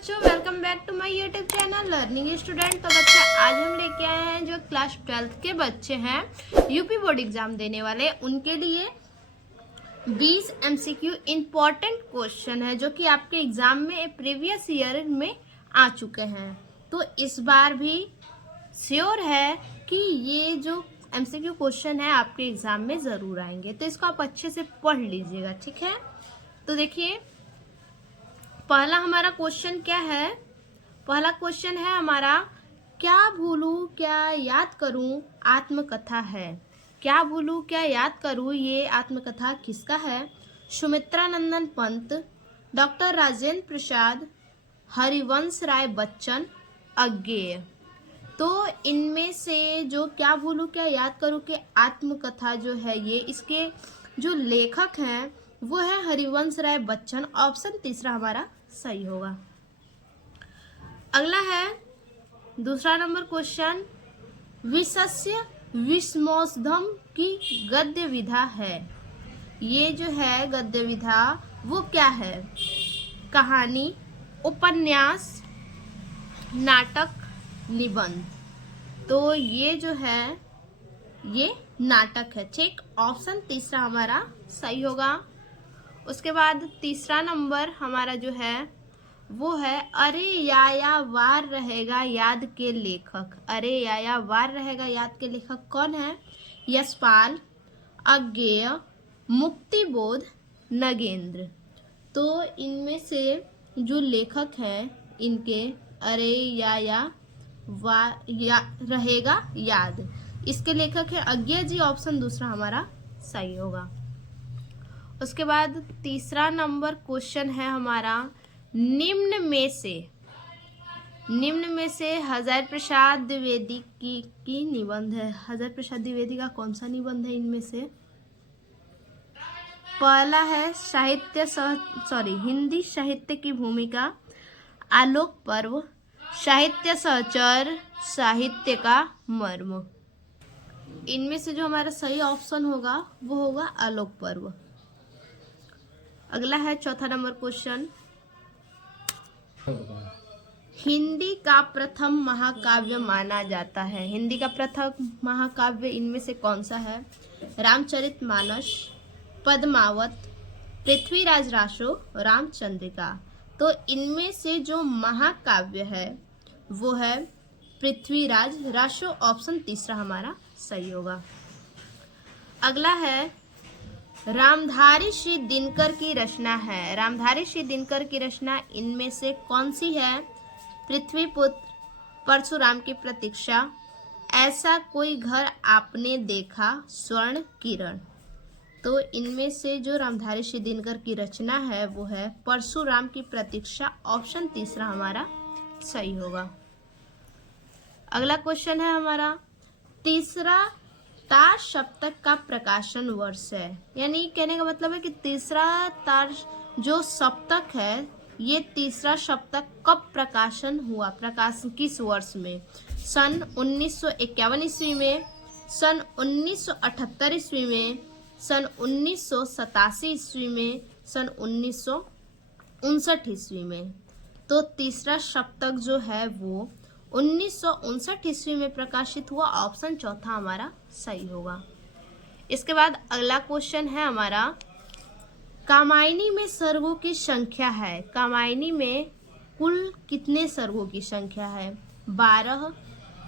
बच्चों, welcome back to my YouTube channel learning student. तो बच्चा आज हम लेके आए हैं जो क्लास 12th के बच्चे हैं यूपी बोर्ड एग्जाम देने वाले, उनके लिए 20 एमसीक्यू इंपॉर्टेंट क्वेश्चन है जो कि आपके एग्जाम में प्रीवियस ईयर में आ चुके हैं। तो इस बार भी श्योर है कि ये जो एमसीक्यू क्वेश्चन है आपके एग्जाम में जरूर आएंगे, तो इसको आप अच्छे से पढ़ लीजिएगा, ठीक है। तो देखिए पहला हमारा क्वेश्चन क्या है। पहला क्वेश्चन है हमारा, क्या भूलूं क्या याद करूं आत्मकथा है। क्या भूलूं क्या याद करूं, ये आत्मकथा किसका है? सुमित्रा नंदन पंत, डॉक्टर राजेंद्र प्रसाद, हरिवंश राय बच्चन, अज्ञेय। तो इनमें से जो क्या भूलूं क्या याद करूं के आत्मकथा जो है, ये इसके जो लेखक हैं वो है हरिवंश राय बच्चन। ऑप्शन तीसरा हमारा सही होगा। अगला है दूसरा नंबर क्वेश्चन, विशस्य विस्मोषधम की गद्य विधा है। ये जो है गद्य विधा वो क्या है? कहानी, उपन्यास, नाटक, निबंध। तो ये जो है ये नाटक है, ठीक। ऑप्शन तीसरा हमारा सही होगा। उसके बाद तीसरा नंबर हमारा जो है वो है, अरे या वार रहेगा याद के लेखक। अरे या वार रहेगा याद के लेखक कौन है? यशपाल, अज्ञेय, मुक्तिबोध, नगेंद्र। तो इनमें से जो लेखक हैं इनके अरे या रहेगा याद, इसके लेखक है अज्ञेय जी। ऑप्शन दूसरा हमारा सही होगा। उसके बाद तीसरा नंबर क्वेश्चन है हमारा, निम्न में से हज़ार प्रसाद द्विवेदी की निबंध है। हज़ार प्रसाद द्विवेदी का कौन सा निबंध है इनमें से? पहला है हिंदी साहित्य की भूमिका, आलोक पर्व, साहित्य सहचर, साहित्य का मर्म। इनमें से जो हमारा सही ऑप्शन होगा वो होगा आलोक पर्व। अगला है चौथा नंबर क्वेश्चन, हिंदी का प्रथम महाकाव्य माना जाता है। हिंदी का प्रथम महाकाव्य इनमें से कौन सा है? रामचरितमानस, पद्मावत, पृथ्वीराज रासो, रामचंद्रिका। तो इनमें से जो महाकाव्य है वो है पृथ्वीराज रासो। ऑप्शन तीसरा हमारा सही होगा। अगला है, रामधारी श्री दिनकर की रचना है। रामधारी श्री दिनकर की रचना इनमें से कौन सी है? पृथ्वीपुत्र, परशुराम की प्रतीक्षा, ऐसा कोई घर आपने देखा, स्वर्ण किरण। तो इनमें से जो रामधारी श्री दिनकर की रचना है वो है परशुराम की प्रतीक्षा। ऑप्शन तीसरा हमारा सही होगा। अगला क्वेश्चन है हमारा, तीसरा तार सप्तक का प्रकाशन वर्ष है। यानी कहने का मतलब है कि तीसरा तार जो सप्तक है, ये तीसरा सप्तक कब प्रकाशन हुआ? प्रकाशन किस वर्ष में? सन 1951 ईस्वी में, सन 1978 ईस्वी में, सन 1987 ईस्वी में, सन 1959 ईस्वी में। तो तीसरा सप्तक जो है वो 1959 ईस्वी में प्रकाशित हुआ। ऑप्शन चौथा हमारा सही होगा। इसके बाद अगला क्वेश्चन है हमारा, कामायनी में सर्गों की संख्या है। कामायनी में कुल कितने सर्गों की संख्या है? 12,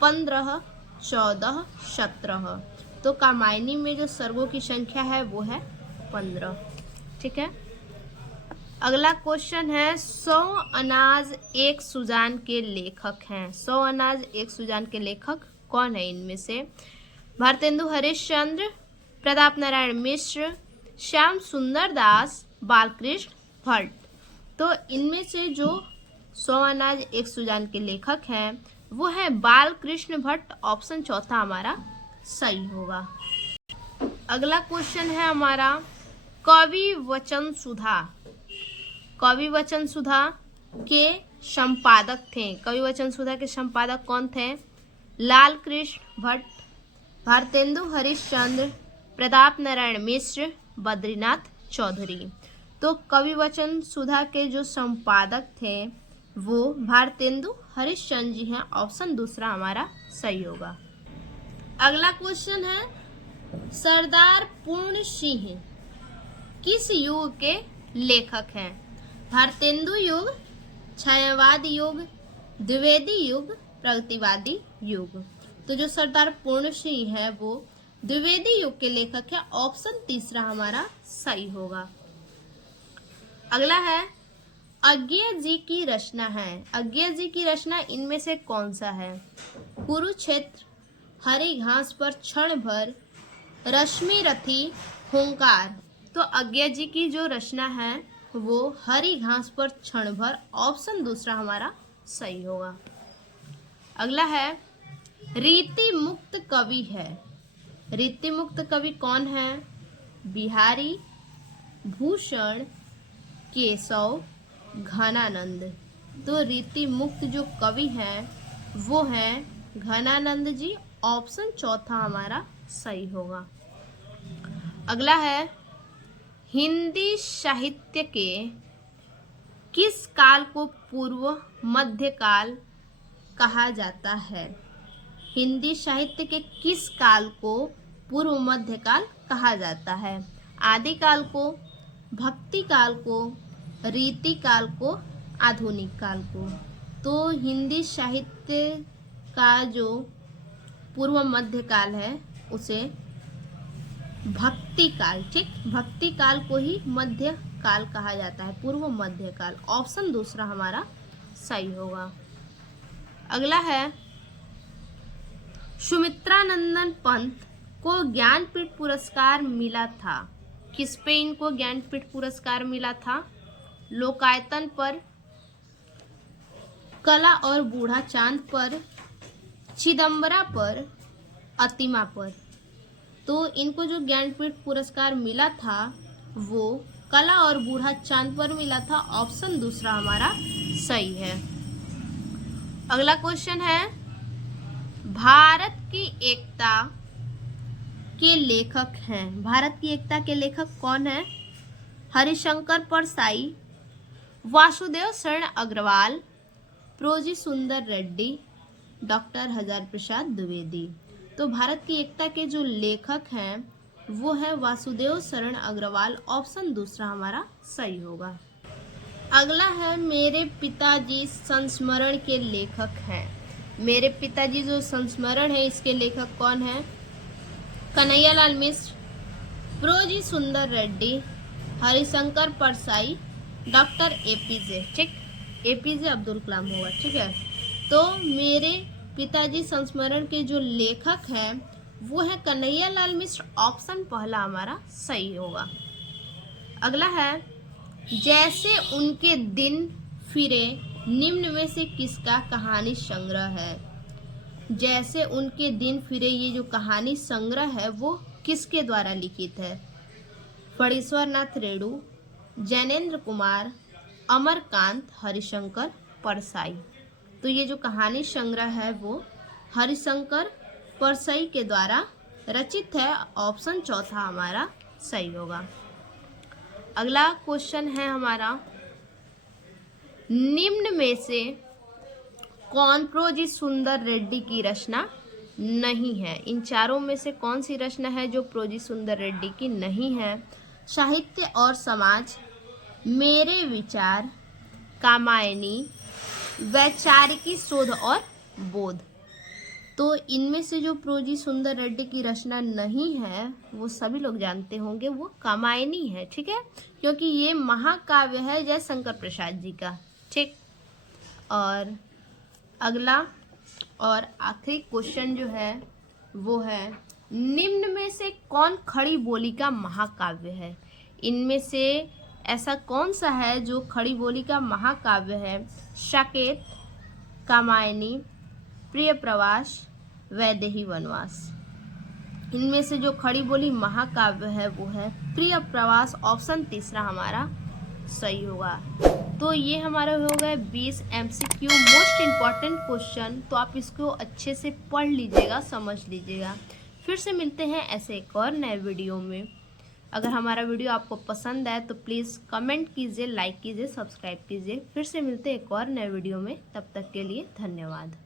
15, 14, 17। तो कामायनी में जो सर्गों की संख्या है वो है 15, ठीक है। अगला क्वेश्चन है, 100 अनाज एक सुजान के लेखक हैं। 100 अनाज एक सुजान के लेखक कौन है इनमें से? भारतेंदु हरिश्चंद्र, प्रताप नारायण मिश्र, श्याम सुंदर दास, बालकृष्ण भट्ट। तो इनमें से जो 100 अनाज एक सुजान के लेखक हैं वो है बालकृष्ण भट्ट। ऑप्शन चौथा हमारा सही होगा। अगला क्वेश्चन है हमारा, कवि वचन सुधा। कवि वचन सुधा के संपादक थे। कवि वचन सुधा के संपादक कौन थे? लाल कृष्ण भट्ट, भारतेंदु हरिश्चंद्र, प्रताप नारायण मिश्र, बद्रीनाथ चौधरी। तो कवि वचन सुधा के जो संपादक थे वो भारतेंदु हरिश्चंद्र जी हैं। ऑप्शन दूसरा हमारा सही होगा। अगला क्वेश्चन है, सरदार पूर्ण सिंह किस युग के लेखक हैं? भारतेंदु युग, छायावादी युग, द्विवेदी युग, प्रगतिवादी युग। तो जो सरदार पूर्ण सिंह है वो द्विवेदी युग के लेखक है। ऑप्शन तीसरा हमारा सही होगा। अगला है, अज्ञेय जी की रचना है। अज्ञेय जी की रचना इनमें से कौन सा है? कुरुक्षेत्र, हरी घास पर क्षण भर, रश्मि रथी, हुंकार। तो अज्ञेय जी की जो रचना है वो हरी घास पर क्षण भर। ऑप्शन दूसरा हमारा सही होगा। अगला है, रीति मुक्त कवि है। रीति मुक्त कवि कौन है? बिहारी, भूषण, केशव, घनानंद। तो रीति मुक्त जो कवि हैं वो हैं घनानंद जी। ऑप्शन चौथा हमारा सही होगा। अगला है, हिंदी साहित्य के किस काल को पूर्व मध्य काल कहा जाता है? हिंदी साहित्य के किस काल को पूर्व मध्य काल कहा जाता है? आदि काल को, भक्ति काल को, रीति काल को, आधुनिक काल को। तो हिंदी साहित्य का जो पूर्व मध्य काल है उसे भक्ति काल, ठीक, भक्ति काल को ही मध्य काल कहा जाता है, पूर्व मध्य काल। ऑप्शन दूसरा हमारा सही होगा। अगला है, सुमित्रानंदन पंत को ज्ञानपीठ पुरस्कार मिला था। किस पे इनको ज्ञानपीठ पुरस्कार मिला था? लोकायतन पर, कला और बूढ़ा चांद पर, चिदम्बरा पर, अतिमा पर। तो इनको जो ज्ञानपीठ पुरस्कार मिला था वो कला और बूढ़ा चांद पर मिला था। ऑप्शन दूसरा हमारा सही है। अगला क्वेश्चन है, भारत की एकता के लेखक हैं। भारत की एकता के लेखक कौन है? हरिशंकर परसाई, वासुदेव शरण अग्रवाल, प्रोजी सुंदर रेड्डी, डॉक्टर हजार प्रसाद द्विवेदी। तो भारत की एकता के जो लेखक हैं वो है वासुदेव शरण अग्रवाल। ऑप्शन दूसरा हमारा सही होगा। अगला है, मेरे पिताजी संस्मरण के लेखक हैं। मेरे पिताजी जो संस्मरण है इसके लेखक कौन है? कन्हैयालाल मिश्र, प्रोजी सुंदर रेड्डी, हरिशंकर परसाई, डॉक्टर एपीजे, ठीक, एपीजे अब्दुल कलाम होगा, ठीक है। तो मेरे पिताजी संस्मरण के जो लेखक हैं वो है कन्हैयालाल मिश्र। ऑप्शन पहला हमारा सही होगा। अगला है, जैसे उनके दिन फिरे निम्न में से किसका कहानी संग्रह है? जैसे उनके दिन फिरे ये जो कहानी संग्रह है वो किसके द्वारा लिखित है? फणीश्वर नाथ रेणु, जैनेन्द्र कुमार, अमरकांत, हरिशंकर परसाई। तो ये जो कहानी संग्रह है वो हरिशंकर परसाई के द्वारा रचित है। ऑप्शन चौथा हमारा सही होगा। अगला क्वेश्चन है हमारा, निम्न में से कौन प्रोजी सुंदर रेड्डी की रचना नहीं है? इन चारों में से कौन सी रचना है जो प्रोजी सुंदर रेड्डी की नहीं है? साहित्य और समाज, मेरे विचार, कामायनी, वैचारिकी शोध और बोध। तो इनमें से जो प्रोजी सुंदर रेड्डी की रचना नहीं है वो सभी लोग जानते होंगे, वो कामायनी है, ठीक है, क्योंकि ये महाकाव्य है जयशंकर प्रसाद जी का, ठीक। और अगला और आखिरी क्वेश्चन जो है वो है, निम्न में से कौन खड़ी बोली का महाकाव्य है? इनमें से ऐसा कौन सा है जो खड़ी बोली का महाकाव्य है? साकेत, कामायनी, प्रिय प्रवास, वैदेही वनवास। इनमें से जो खड़ी बोली महाकाव्य है वो है प्रिय प्रवास। ऑप्शन तीसरा हमारा सही होगा। तो ये हमारा हो गया 20 MCQ मोस्ट इम्पॉर्टेंट क्वेश्चन। तो आप इसको अच्छे से पढ़ लीजिएगा, समझ लीजिएगा। फिर से मिलते हैं ऐसे एक और नए वीडियो में। अगर हमारा वीडियो आपको पसंद आए तो प्लीज़ कमेंट कीजिए, लाइक कीजिए, सब्सक्राइब कीजिए। फिर से मिलते हैं एक और नए वीडियो में, तब तक के लिए धन्यवाद।